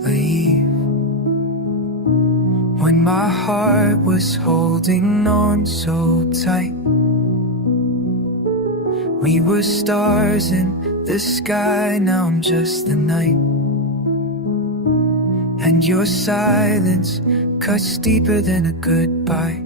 leave. When my heart was holding on so tight, we were stars in the sky, now I'm just the night. And your silence cuts deeper than a goodbye.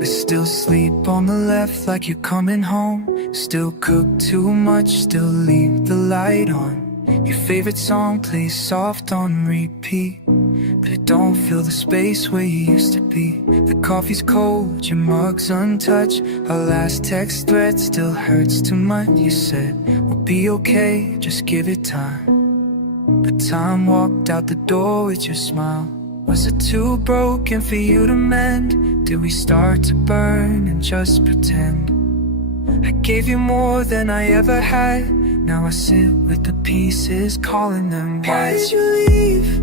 I still sleep on the left like you're coming home. Still cook too much, still leave the light on. Your favorite song plays soft on repeat, but it don't fill the space where you used to be. The coffee's cold, your mug's untouched. Our last text thread still hurts too much. You said, we'll be okay, just give it time. But time walked out the door with your smile. Was it too broken for you to mend? Did we start to burn and just pretend? I gave you more than I ever had. Now I sit with the pieces, calling them bad. Why did you leave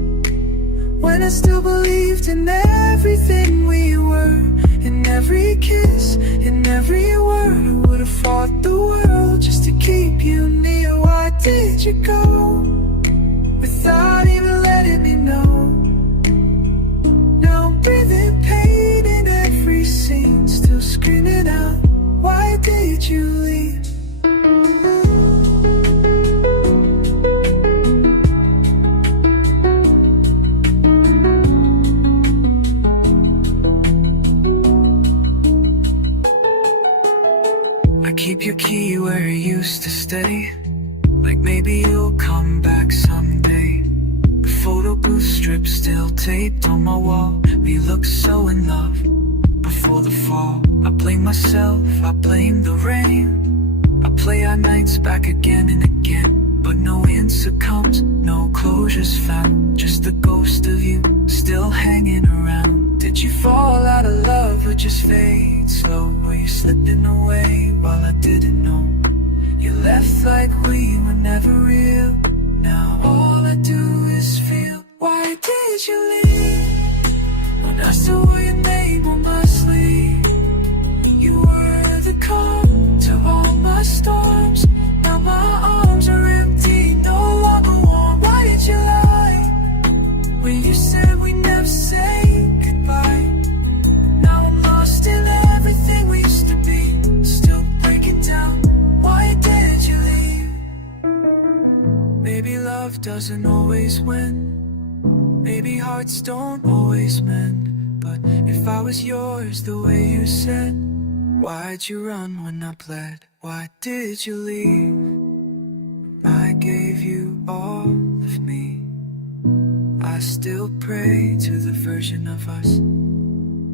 when I still believed in everything we were? In every kiss, in every word, I would've fought the world just to keep you near. Why did you go without even letting me know? Now I'm breathing pain in every scene, still screaming out, why did you leave? I keep your key where it used to stay, like maybe you'll come back someday. The photo booth strip still taped on my wall. We looked so in love before the fall. I blame myself, I blame the rain. I play our nights back again and again, but no answer comes, no closure's found. Just the ghost of you still hanging around. Did you fall out of love or just fade slow? Were you slipping away while I didn't know? You left like we were never real. Now all I do is feel. Why did you leave when I still wore your name on my sleeve? You were the calm to all my storms. Now my arms are empty, no longer warm. Why did you lie when you said we never say goodbye? Now I'm lost in everything we used to be, still breaking down. Why did you leave? Maybe love doesn't always win, maybe hearts don't always mend. But if I was yours the way you said, why'd you run when I bled? Why did you leave? I gave you all of me. I still pray to the version of us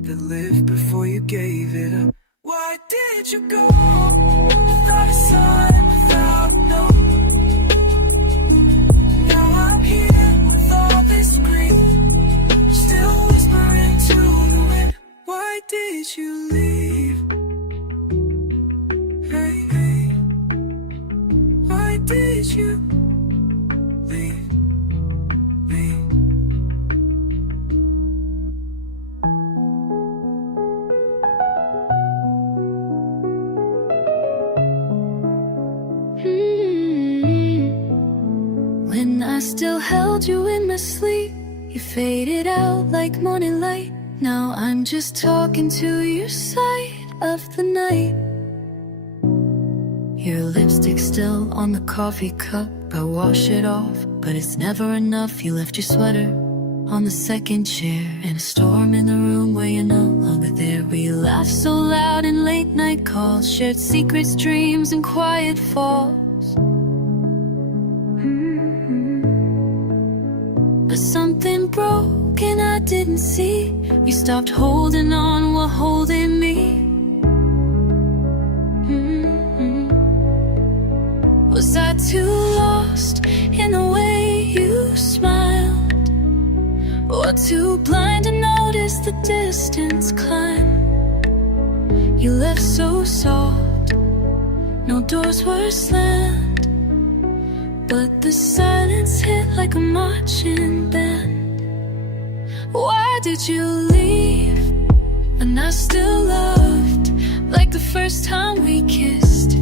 that lived before you gave it up. Why did you go without a sign, without a note? Now I'm here with all this grief, still whispering to the wind. Why did you leave? Hey, hey. Why did you leave me? When I still held you in my sleep, you faded out like morning light. Now I'm just talking to your side of the night. Your lipstick's still on the coffee cup. I wash it off, but it's never enough. You left your sweater on the second chair, and a storm in the room where you're no longer there. We laughed so loud in late night calls, shared secrets, dreams, and quiet falls. But something broke and I didn't see. You stopped holding on while holding me. Was I too lost in the way you smiled, or too blind to notice the distance climb? You left so soft, no doors were slammed, but the silence hit like a marching band. Why did you leave? And I still loved like the first time we kissed.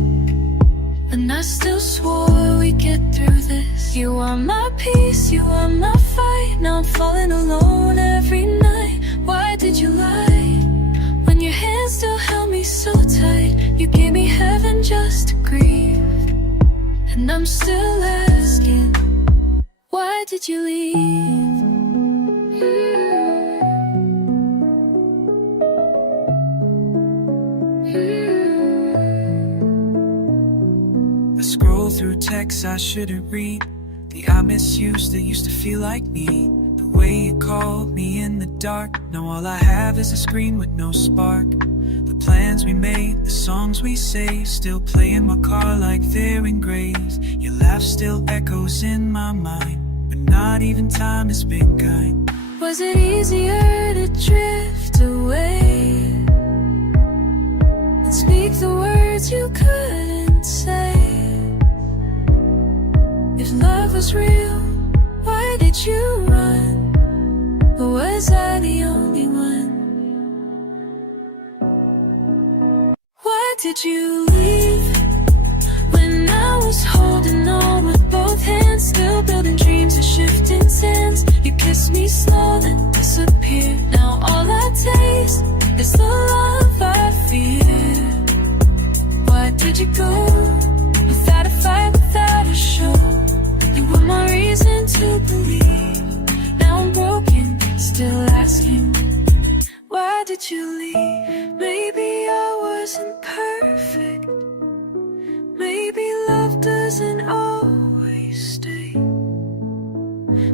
And I still swore we'd get through this. You are my peace, you are my fight. Now I'm falling alone every night. Why did you lie? When your hands still held me so tight. You gave me heaven just to grieve. And I'm still asking, why did you leave? I scroll through texts I shouldn't read. The I misused that used to feel like me. The way you called me in the dark. Now all I have is a screen with no spark. The plans we made, the songs we saved, still play in my car like they're engraved. Your laugh still echoes in my mind, but not even time has been kind. Was it easier to drift away and speak the words you couldn't say? If love was real, why did you run? Or was I the only one? Why did you leave when I was holding on with both hands, still building dreams of shifting sands? You kissed me slow, then disappeared. Now all I taste is the love I fear. Why did you go without a fight, without a show? You were my reason to believe. Now I'm broken, still asking, why did you leave? Maybe I wasn't perfect. Maybe love doesn't always stay.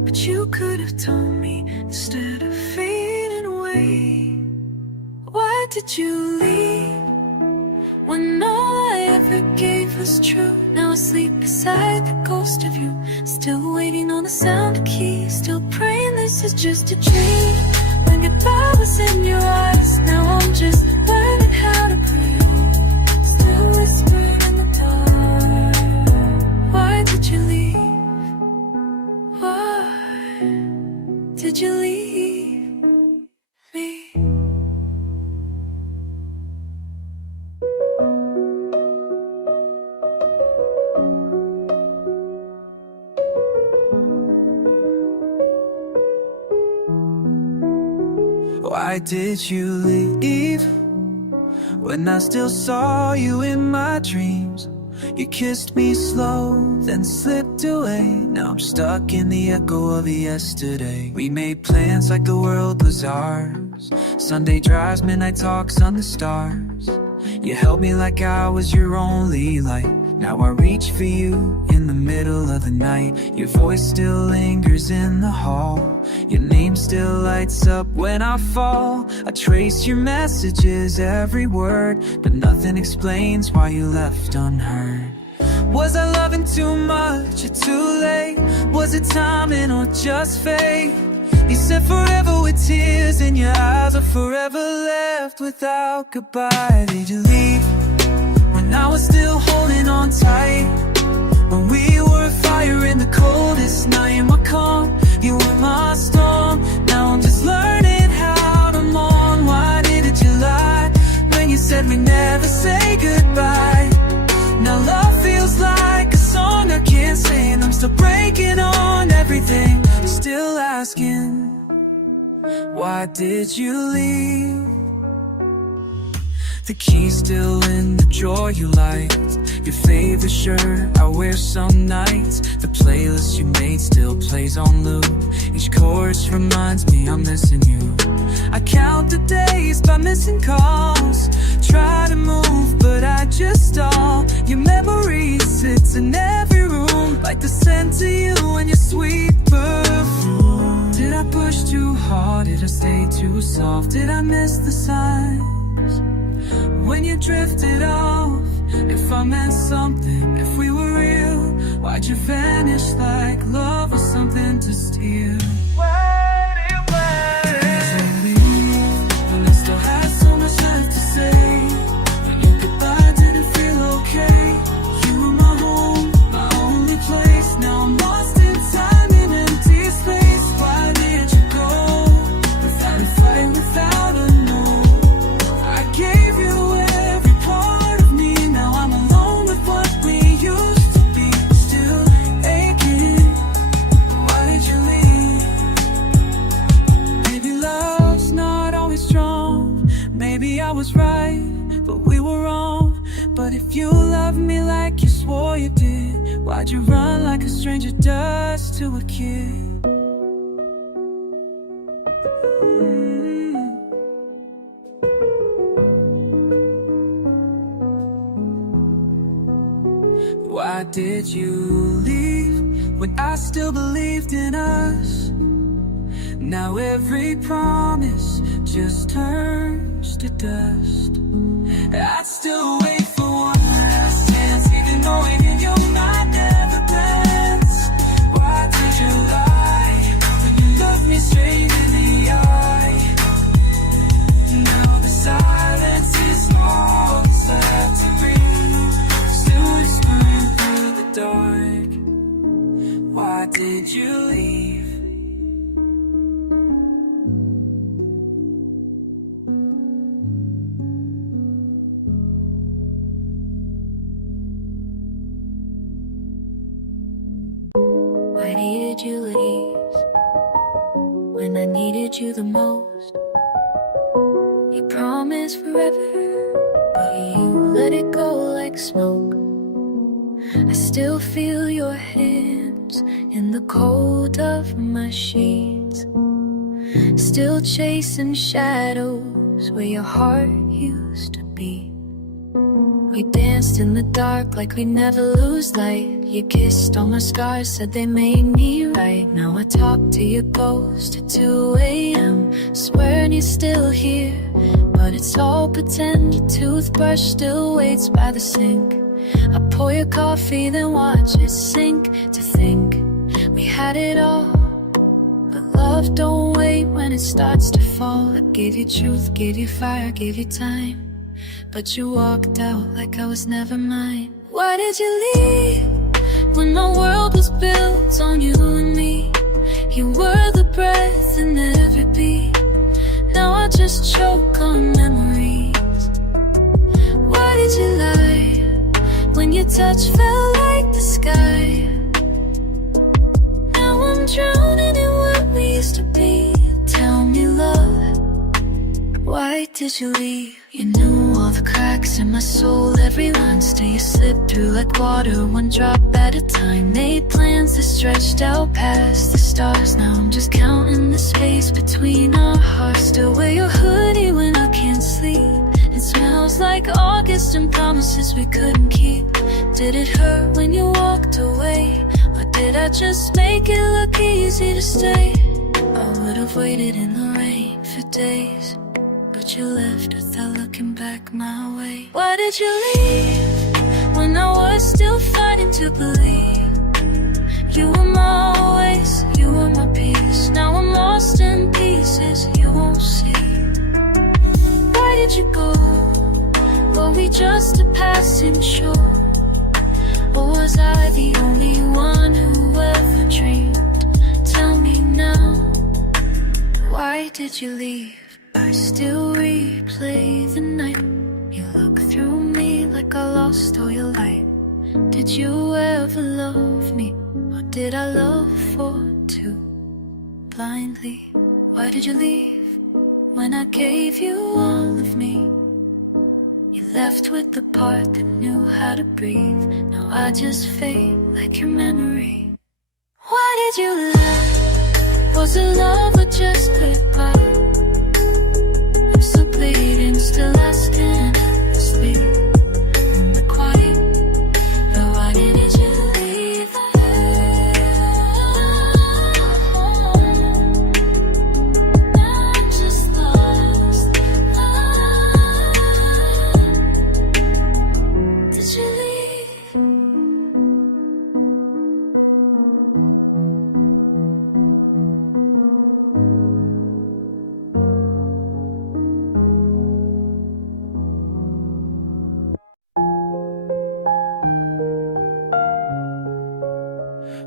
But you could have told me instead of fading away. Why did you leave when all I ever gave was true? Now I sleep beside the ghost of you, still waiting on the sound of keys, still praying this is just a dream. When goodbye was in your eyes, now I'm just learning how to breathe, still whispering in the dark. Why did you leave? Why did you leave me? Why did you leave when I still saw you in my dreams? You kissed me slow, then slipped away. Now I'm stuck in the echo of yesterday. We made plans like the world was ours. Sunday drives, midnight talks on the stars. You held me like I was your only light. Now I reach for you in the middle of the night. Your voice still lingers in the hall. Your name still lights up when I fall. I trace your messages, every word, but nothing explains why you left unheard. Was I loving too much or too late? Was it timing or just fate? You said forever with tears in your eyes, or forever left without goodbye. Did you leave when I was still holding on tight? When we were fire in the coldest night. In my calm, you were my storm. Now I'm just learning how to mourn. Why didn't you lie when you said we never say goodbye? Now love feels like a song I can't sing. I'm still breaking on everything, still asking, why did you leave? The key's still in the drawer you liked. Your favorite shirt I wear some nights. The playlist you made still plays on loop. Each chorus reminds me I'm missing you. I count the days by missing calls. Try to move but I just stall. Your memory sits in every room, like the scent of you and your sweet perfume. Did I push too hard? Did I stay too soft? Did I miss the signs when you drifted off? If I meant something, if we were real, why'd you vanish like love was something to steal? Why do you leave when I still had so much left to say? When your goodbye didn't feel okay. You were my home, my only place. Now I'm lost in time in empty space. Why did you go without a fight, without a no? I gave you every part of me. Now I'm alone with what we used you loved me like you swore you did, why'd you run like a stranger does to a kid? Why did you leave when I still believed in us? Now every promise just turns to dust. I'd still wait for one last chance, even knowing in your mind never plans. Why did you lie when you looked me straight in the eye? Now the silence is all that's left to breathe. Still whispering through the dark. Why did you leave? Why did you leave when I needed you the most? You promised forever, but you let it go like smoke. I still feel your hands in the cold of my sheets, still chasing shadows where your heart used to be. We danced in the dark like we never lose light. You kissed all my scars, said they made me right. Now I talk to your ghost at 2 a.m. Swearing you're still here, but it's all pretend. Your toothbrush still waits by the sink. I pour your coffee, then watch it sink. To think we had it all, but love don't wait when it starts to fall. I gave you truth, gave you fire, gave you time, but you walked out like I was never mine. Why did you leave when my world was built on you and me? You were the breath in every beat. Now I just choke on memories. Why did you lie when your touch felt like the sky? Now I'm drowning in what we used to be. Tell me, love, why did you leave? You knew all the cracks in my soul, every line. Still you slipped through like water, one drop at a time. Made plans that stretched out past the stars. Now I'm just counting the space between our hearts. Still wear your hoodie when I can't sleep. It smells like August and promises we couldn't keep. Did it hurt when you walked away, or did I just make it look easy to stay? I would have waited in the rain for days, but you left without looking back my way. Why did you leave when I was still fighting to believe? You were my always, you were my peace. Now I'm lost in pieces you won't see. Why did you go? Were we just a passing show? Or was I the only one who ever dreamed? Tell me now, why did you leave? I still replay the night. You look through me like I lost all your light. Did you ever love me, or did I love for two? Blindly, why did you leave when I gave you all of me? You left with the part that knew how to breathe. Now I just fade like your memory. Why did you leave? Was it love or just goodbye? Still bleeding, still asking endlessly in the quiet. But why did you leave? I'm just lost. Did you leave?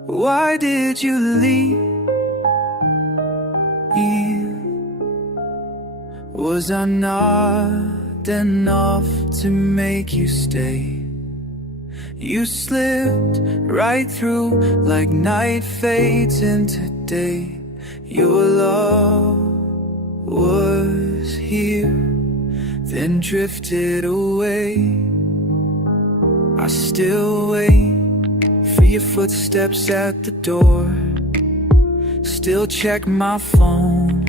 Why did you leave? Was I not enough to make you stay? You slipped right through like night fades into day. Your love was here, then drifted away. I still wait for your footsteps at the door. Still check my phone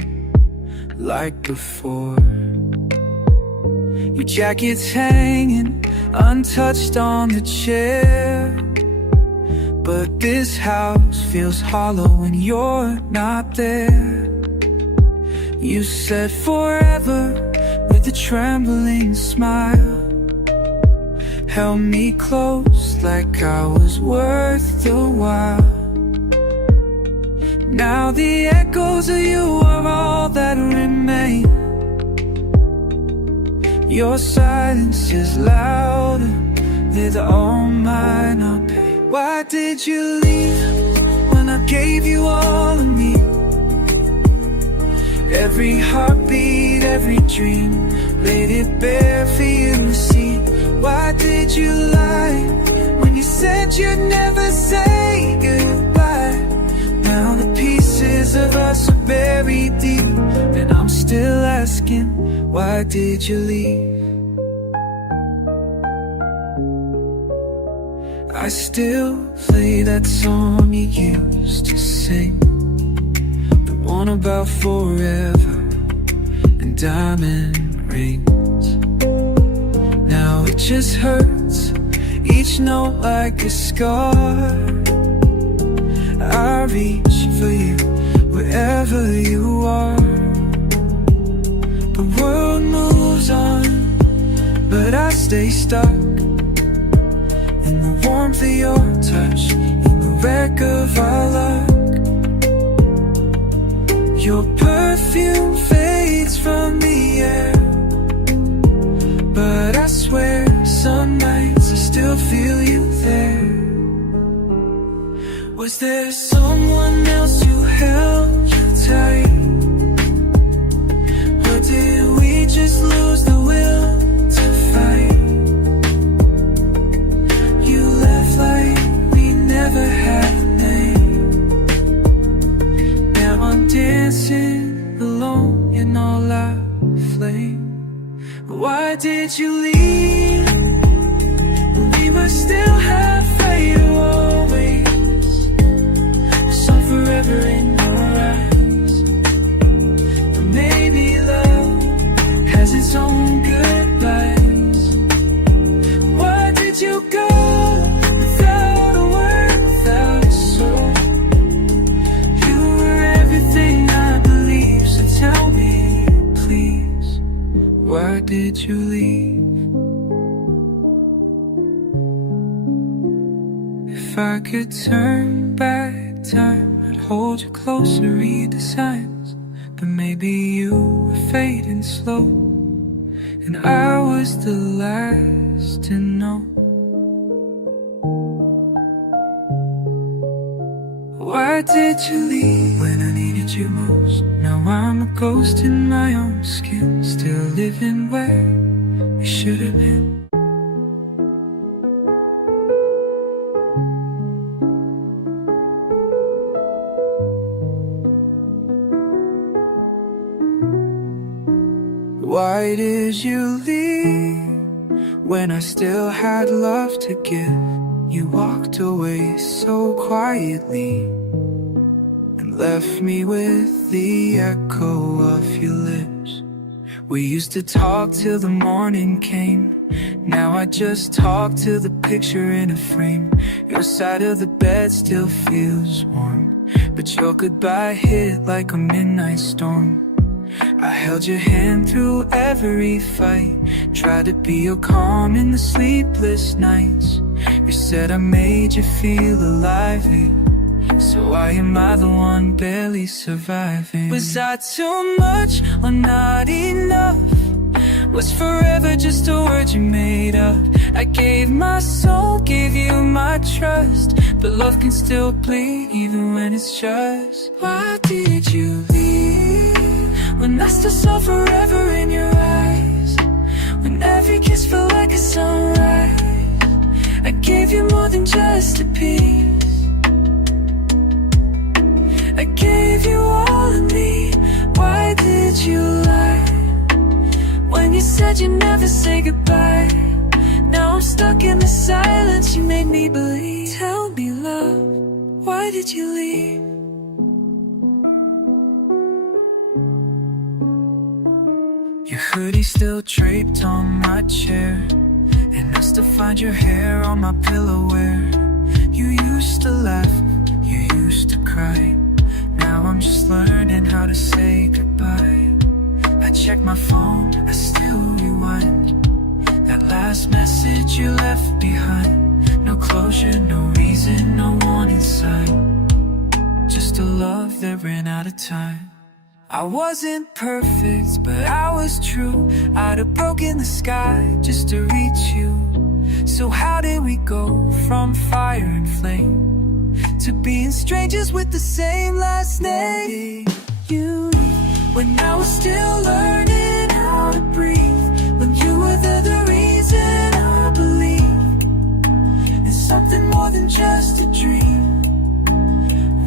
like before. Your jacket's hanging untouched on the chair, but this house feels hollow when you're not there. You said forever with a trembling smile, held me close like I was worth the while. Now the echoes of you are all that remain. Your silence is louder than all mine are pain. Why did you leave when I gave you all of me? Every heartbeat, every dream, laid it bare for you to see. Why did you lie when you said you'd never say goodbye? Now the pieces of us are buried deep, and I'm still asking, why did you leave? I still play that song you used to sing, the one about forever and diamond rings. Now it just hurts, each note like a scar. I reach for you wherever you are. The world moves on, but I stay stuck in the warmth of your touch, in the wreck of our luck. Your perfume fades from the air, but I swear some nights I still feel you there. Was there someone else who held you tight? Or did we just lose the will to fight? You left like we never had a name. Now I'm dancing alone in all our flame. Why did you leave? We must still have fire always, some forever in your eyes. But maybe love has its own goodbyes. Why did you go without a word, without a soul? You were everything I believed, so tell me, please, why did you leave? If I could turn back time, I'd hold you closer, read the signs. But maybe you were fading slow, and I was the last to know. Why did you leave when I needed you most? Now I'm a ghost in my own skin, still living where we should have been. Why did you leave when I still had love to give? You walked away so quietly and left me with the echo of your lips. We used to talk till the morning came. Now I just talk to the picture in a frame. Your side of the bed still feels warm, but your goodbye hit like a midnight storm. I held your hand through every fight, tried to be your calm in the sleepless nights. You said I made you feel alive, so why am I the one barely surviving? Was I too much or not enough? Was forever just a word you made up? I gave my soul, gave you my trust, but love can still bleed even when it's just. Why did you leave when I still saw forever in your eyes? When every kiss felt like a sunrise, I gave you more than just a piece. I gave you all of me. Why did you lie when you said you'd never say goodbye? Now I'm stuck stuck in the silence you made me believe. Tell me, love, why did you leave? Your hoodie still draped on my chair, and I still find your hair on my pillow where you used to laugh, you used to cry. Now I'm just learning how to say goodbye. I check my phone, I still rewind that last message you left behind. No closure, no reason, no warning sign, just a love that ran out of time. I wasn't perfect, but I was true. I'd have broken the sky just to reach you. So how did we go from fire and flame to being strangers with the same last name? You, when I was still learning how to breathe, when you were the reason I believed in something more than just a dream.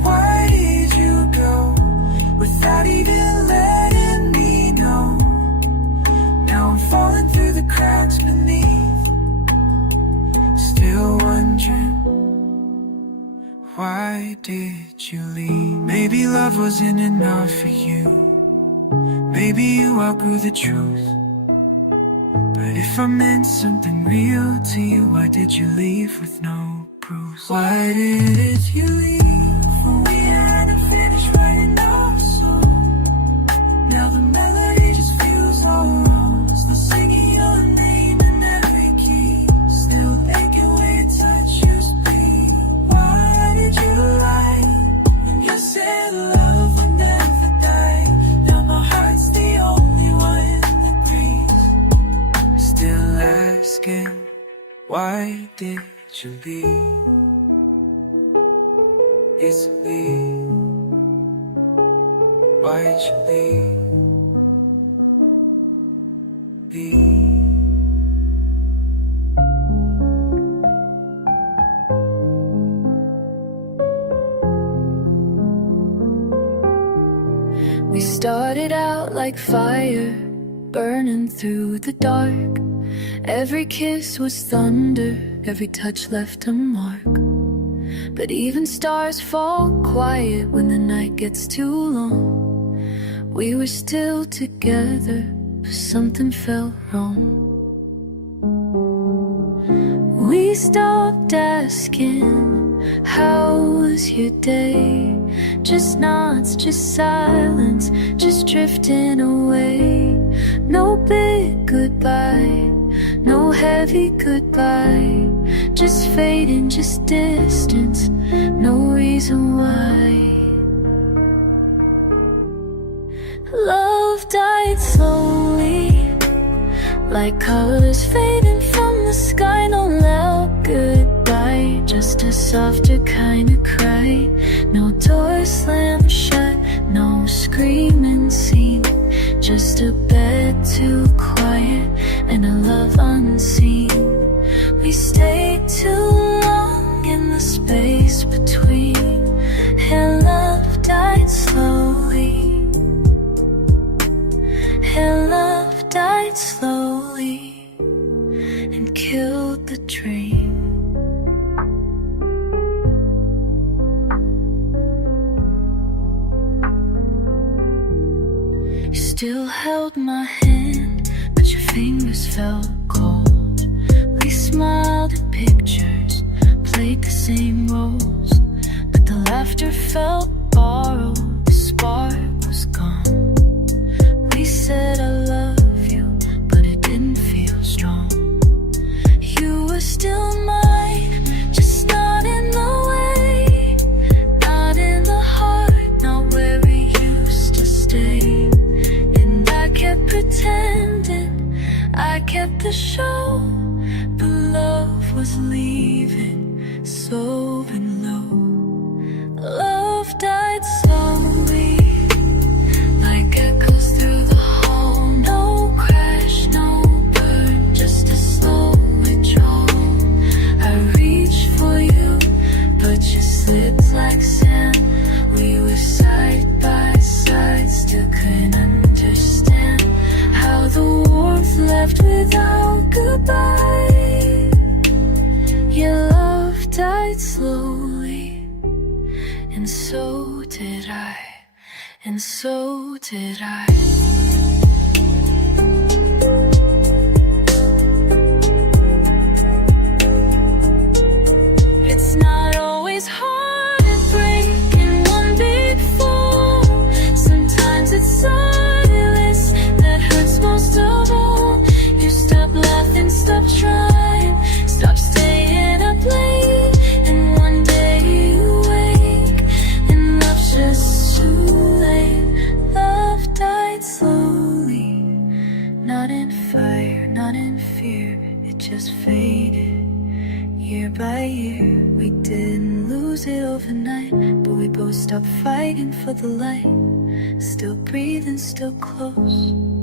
Why did you go without even letting me know? Now I'm falling through the cracks beneath, still wondering, why did you leave? Maybe love wasn't enough for you, maybe you outgrew the truth. But if I meant something real to you, why did you leave with no proof? Why did you leave when we hadn't finished writing our song? Now the melody just feels all wrong. Still singing your name in every key, still aching where your touch used to be. Why did you lie? And you said love would never die. Now my heart's the only one that breathes. Still asking, why did you leave? It's me. Why'd you leave me? We started out like fire, burning through the dark. Every kiss was thunder, every touch left a mark. But even stars fall quiet when the night gets too long. We were still together, but something felt wrong. We stopped asking, how was your day? Just nods, just silence, just drifting away. No big goodbye, no heavy goodbye, just fading, just distance, no reason why. Love died slowly, like colors fading from the sky. No loud goodbye, just a softer kind of cry. No door slammed shut, no screaming scene, just a bed too quiet and a love unseen. We stayed too long in the space between, and love died slowly. And love died slowly and killed the dream. You still held my hand, but your fingers felt cold. We smiled at pictures, played the same roles, but the laughter felt borrowed, the spark was gone. We said I love you, but it didn't feel strong. You were still mine, just not in the way, not in the heart, not where we used to stay. And I kept pretending, I kept the show, but love was leaving, so low. Love died slowly, like echoes through the hall. No crash, no burn, just a slow withdrawal. I reached for you, but you slipped like sand. We were side by side, still couldn't understand how the warmth left without goodbye. slowly, and so did I, and so did I. It's not always hard to break in one big fall. Sometimes it's silence that hurts most of all. You stop laughing, stop trying, stop staying up late, and one day you wake and love's just too late. Love died slowly, not in fire, not in fear, it just faded. Year by year, we didn't lose it overnight, but we both stopped fighting for the light. Still breathing, still close.